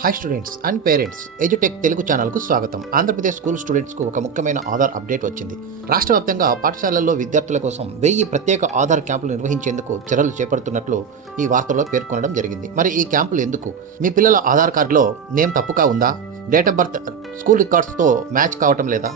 Hi students and parents, edutech Telugu ఛానల్కు స్వాగతం. Andhra Pradesh school స్టూడెంట్స్కు ఒక ముఖ్యమైన ఆధార్ అప్డేట్ వచ్చింది. రాష్ట్ర వ్యాప్తంగా పాఠశాలల్లో విద్యార్థుల కోసం 1000 ప్రత్యేక ఆధార్ క్యాంపులు నిర్వహించేందుకు చర్యలు చేపడుతున్నట్లు ఈ వార్తలో పేర్కొనడం జరిగింది. మరి ఈ క్యాంపులు ఎందుకు? మీ పిల్లల ఆధార్ కార్డులో నేమ్ తప్పుగా ఉందా? డేట్ ఆఫ్ బర్త్ స్కూల్ రికార్డ్స్తో మ్యాచ్ కావటం లేదా?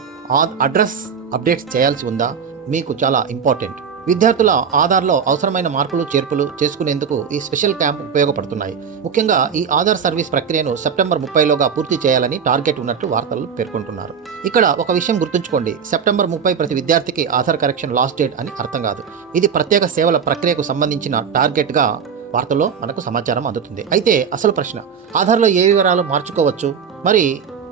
అడ్రస్ అప్డేట్స్ చేయాల్సి ఉందా? మీకు చాలా ఇంపార్టెంట్. విద్యార్థుల ఆధార్లో అవసరమైన మార్పులు చేర్పులు చేసుకునేందుకు ఈ స్పెషల్ క్యాంప్ ఉపయోగపడుతున్నాయి. ముఖ్యంగా ఈ ఆధార్ సర్వీస్ ప్రక్రియను సెప్టెంబర్ 30లోగా పూర్తి చేయాలని టార్గెట్ ఉన్నట్లు వార్తలు పేర్కొంటున్నారు. ఇక్కడ ఒక విషయం గుర్తుంచుకోండి, సెప్టెంబర్ 30 ప్రతి విద్యార్థికి ఆధార్ కరెక్షన్ లాస్ట్ డేట్ అని అర్థం కాదు. ఇది ప్రత్యేక సేవల ప్రక్రియకు సంబంధించిన టార్గెట్గా వార్తల్లో మనకు సమాచారం అందుతుంది. అయితే అసలు ప్రశ్న, ఆధార్లో ఏ వివరాలు మార్చుకోవచ్చు? మరి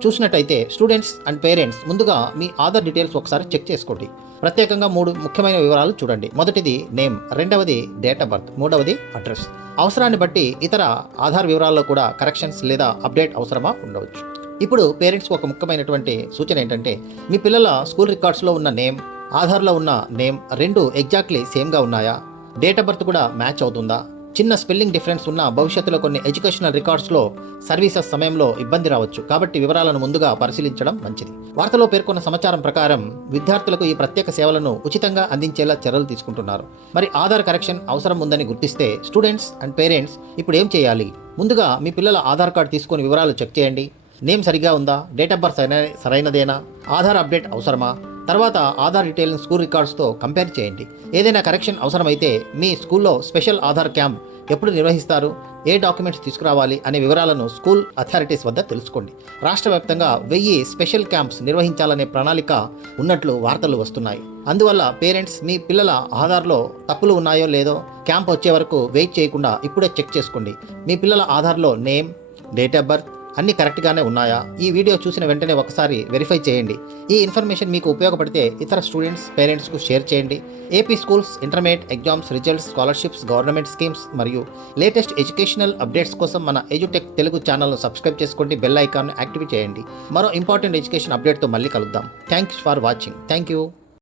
చూసినట్టయితే స్టూడెంట్స్ అండ్ పేరెంట్స్ ముందుగా మీ ఆధార్ డీటెయిల్స్ ఒకసారి చెక్ చేసుకోండి. ప్రత్యేకంగా 3 ముఖ్యమైన వివరాలు చూడండి. మొదటిది నేమ్, రెండవది డేట్ ఆఫ్ బర్త్, మూడవది అడ్రస్. అవసరాన్ని బట్టి ఇతర ఆధార్ వివరాల్లో కూడా కరెక్షన్స్ లేదా అప్డేట్ అవసరమా ఉండవచ్చు. ఇప్పుడు పేరెంట్స్కి ఒక ముఖ్యమైనటువంటి సూచన ఏంటంటే, మీ పిల్లల స్కూల్ రికార్డ్స్లో ఉన్న నేమ్, ఆధార్లో ఉన్న నేమ్ రెండు ఎగ్జాక్ట్లీ సేమ్గా ఉన్నాయా? డేట్ ఆఫ్ బర్త్ కూడా మ్యాచ్ అవుతుందా? చిన్న స్పెల్లింగ్ డిఫరెన్స్ ఉన్న భవిష్యత్తులో కొన్ని ఎడ్యుకేషనల్ రికార్డ్స్లో సర్వీసెస్ సమయంలో ఇబ్బంది రావచ్చు. కాబట్టి వివరాలను ముందుగా పరిశీలించడం మంచిది. వార్తలో పేర్కొన్న సమాచారం ప్రకారం విద్యార్థులకు ఈ ప్రత్యేక సేవలను ఉచితంగా అందించేలా చర్యలు తీసుకుంటున్నారు. మరి ఆధార్ కరెక్షన్ అవసరం ఉందని గుర్తిస్తే స్టూడెంట్స్ అండ్ పేరెంట్స్ ఇప్పుడు ఏం చేయాలి? ముందుగా మీ పిల్లల ఆధార్ కార్డు తీసుకొని వివరాలు చెక్ చేయండి. నేమ్ సరిగా ఉందా? డేట్ ఆఫ్ బర్త్ సరైనదేనా? ఆధార్ అప్డేట్ అవసరమా? తర్వాత ఆధార్ డీటెయిల్ని స్కూల్ రికార్డ్స్తో కంపేర్ చేయండి. ఏదైనా కరెక్షన్ అవసరమైతే మీ స్కూల్లో స్పెషల్ ఆధార్ క్యాంప్ ఎప్పుడు నిర్వహిస్తారు, ఏ డాక్యుమెంట్స్ తీసుకురావాలి అనే వివరాలను స్కూల్ అథారిటీస్ వద్ద తెలుసుకోండి. రాష్ట్ర వ్యాప్తంగా 1000 స్పెషల్ క్యాంప్స్ నిర్వహించాలనే ప్రణాళిక ఉన్నట్లు వార్తలు వస్తున్నాయి. అందువల్ల పేరెంట్స్ మీ పిల్లల ఆధార్లో తప్పులు ఉన్నాయో లేదో క్యాంప్ వచ్చే వరకు వెయిట్ చేయకుండా ఇప్పుడే చెక్ చేసుకోండి. మీ పిల్లల ఆధార్లో నేమ్, డేట్ ఆఫ్ బర్త్ అన్నీ కరెక్ట్గానే ఉన్నాయా? ఈ వీడియో చూసిన వెంటనే ఒకసారి వెరిఫై చేయండి. ఈ ఇన్ఫర్మేషన్ మీకు ఉపయోగపడితే ఇతర స్టూడెంట్స్, పేరెంట్స్కు షేర్ చేయండి. AP schools intermediate exams results, scholarships, government schemes మరియు లేటెస్ట్ ఎడ్యుకేషనల్ అప్డేట్స్ కోసం మన ఎడ్యుటెక్ తెలుగు ఛానల్ను సబ్స్క్రైబ్ చేసుకోండి. బెల్ ఐకాన్ను యాక్టివేట్ చేయండి. మరో ఇంపార్టెంట్ ఎడ్యుకేషన్ అప్డేట్తో మళ్ళీ కలుద్దాం. Thanks for watching. Thank you.